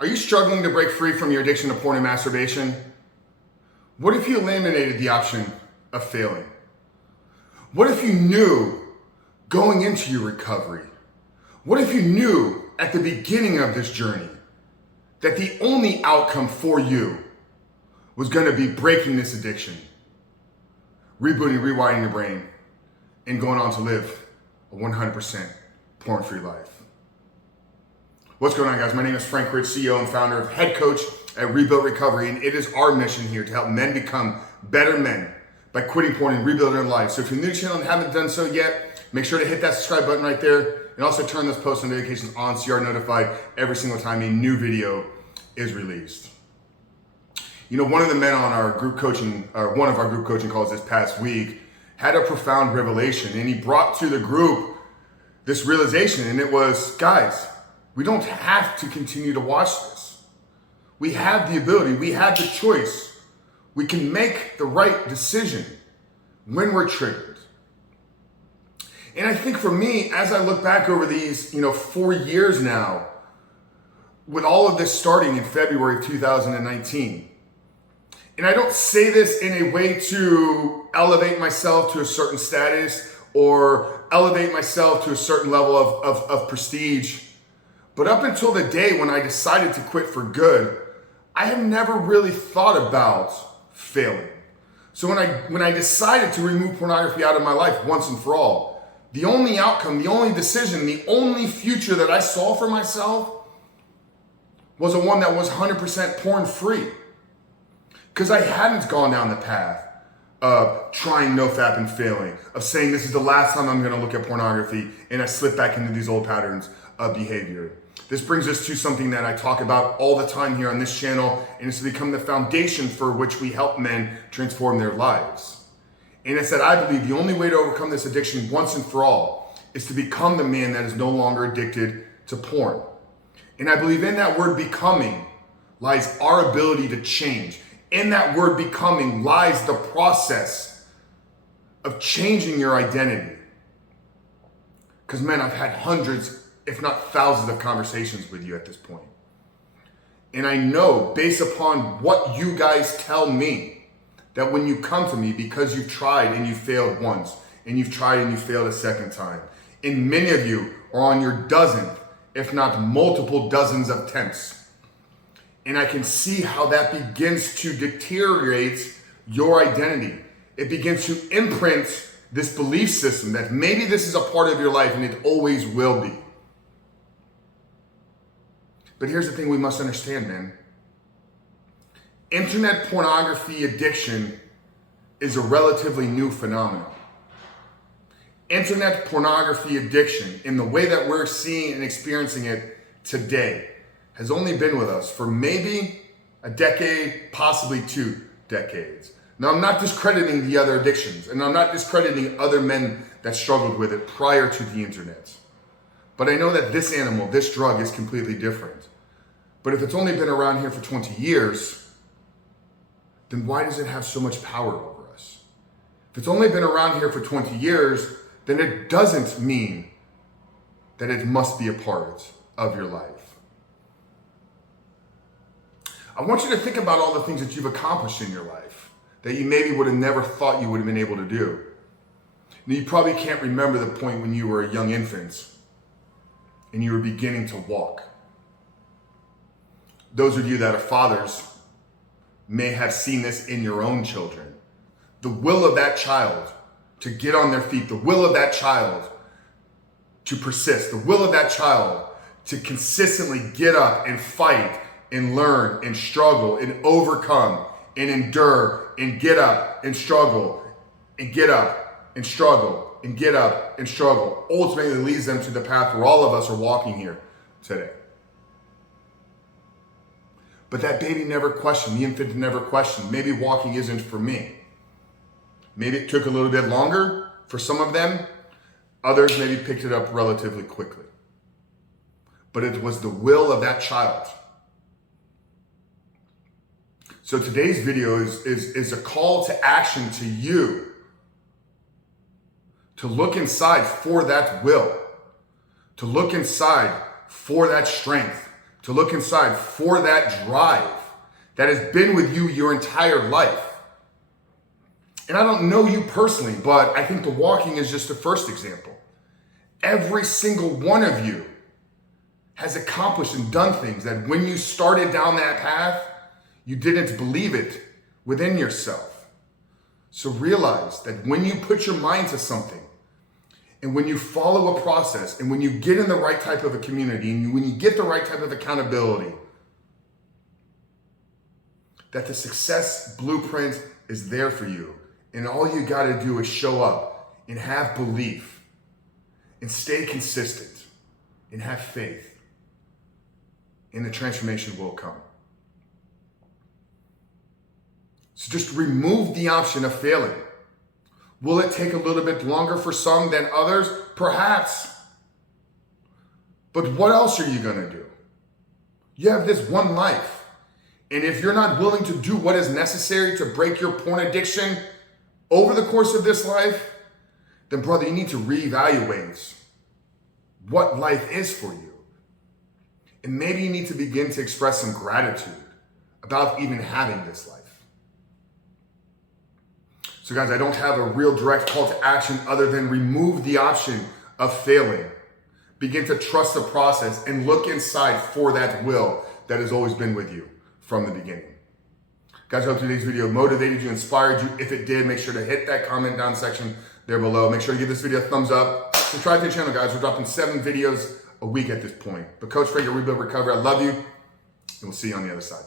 Are you struggling to break free from your addiction to porn and masturbation? What if you eliminated the option of failing? What if you knew going into your recovery? What if you knew at the beginning of this journey that the only outcome for you was going to be breaking this addiction, rebooting, rewinding your brain, and going on to live a 100% porn-free life? What's going on, guys? My name is Frank Rich, CEO and founder of Head Coach at Rebuilt Recovery, and it is our mission here to help men become better men by quitting porn and rebuilding their lives. So if you're new to the channel and haven't done so yet, make sure to hit that subscribe button right there, and also turn those post notifications on so you are notified every single time a new video is released. You know, one of the men on our group coaching, or one of our group coaching calls this past week, had a profound revelation, and he brought to the group this realization, and it was, guys, we don't have to continue to watch this. We have the ability, we have the choice. We can make the right decision when we're triggered. And I think for me, as I look back over these, 4 years now, with all of this starting in February of 2019, and I don't say this in a way to elevate myself to a certain status or elevate myself to a certain level of prestige. But up until the day when I decided to quit for good, I had never really thought about failing. So when I decided to remove pornography out of my life once and for all, the only outcome, the only decision, the only future that I saw for myself was a one that was 100% porn free. Because I hadn't gone down the path of trying nofap and failing, of saying this is the last time I'm going to look at pornography, and I slip back into these old patterns of behavior. This brings us to something that I talk about all the time here on this channel, and it's to become the foundation for which we help men transform their lives. And it's that I believe the only way to overcome this addiction once and for all is to become the man that is no longer addicted to porn. And I believe in that word becoming lies our ability to change. In that word becoming lies the process of changing your identity. Because, man, I've had hundreds, if not thousands of conversations with you at this point. And I know, based upon what you guys tell me, that when you come to me because you've tried and you failed once, and you've tried and you failed a second time, and many of you are on your dozenth, if not multiple dozens of attempts. And I can see how that begins to deteriorate your identity. It begins to imprint this belief system that maybe this is a part of your life and it always will be. But here's the thing we must understand, man. Internet pornography addiction is a relatively new phenomenon. Internet pornography addiction, in the way that we're seeing and experiencing it today, has only been with us for maybe a decade, possibly 2 decades. Now, I'm not discrediting the other addictions, and I'm not discrediting other men that struggled with it prior to the internet. But I know that this animal, this drug, is completely different. But if it's only been around here for 20 years, then why does it have so much power over us? If it's only been around here for 20 years, then it doesn't mean that it must be a part of your life. I want you to think about all the things that you've accomplished in your life that you maybe would have never thought you would have been able to do. Now, you probably can't remember the point when you were a young infant and you were beginning to walk. Those of you that are fathers may have seen this in your own children. The will of that child to get on their feet, the will of that child to persist, the will of that child to consistently get up and fight and learn and struggle and overcome and endure and get up and struggle and get up and struggle and get up and struggle ultimately leads them to the path where all of us are walking here today. But that baby never questioned, the infant never questioned, maybe walking isn't for me. Maybe it took a little bit longer for some of them. Others maybe picked it up relatively quickly. But it was the will of that child. So today's video is a call to action to you to look inside for that will, to look inside for that strength, to look inside for that drive that has been with you your entire life. And I don't know you personally, but I think the walking is just the first example. Every single one of you has accomplished and done things that when you started down that path, you didn't believe it within yourself. So realize that when you put your mind to something, and when you follow a process, and when you get in the right type of a community, and when you get the right type of accountability, that the success blueprint is there for you. And all you got to do is show up and have belief and stay consistent and have faith, and the transformation will come. So just remove the option of failing. Will it take a little bit longer for some than others? Perhaps. But what else are you going to do? You have this one life. And if you're not willing to do what is necessary to break your porn addiction over the course of this life, then brother, you need to reevaluate what life is for you. And maybe you need to begin to express some gratitude about even having this life. So guys, I don't have a real direct call to action other than remove the option of failing. Begin to trust the process and look inside for that will that has always been with you from the beginning. Guys, I hope today's video motivated you, inspired you. If it did, make sure to hit that comment down section there below. Make sure to give this video a thumbs up. Subscribe to the channel, guys. We're dropping 7 videos a week at this point. But Coach Frank, Rebuild Recovery, I love you, and we'll see you on the other side.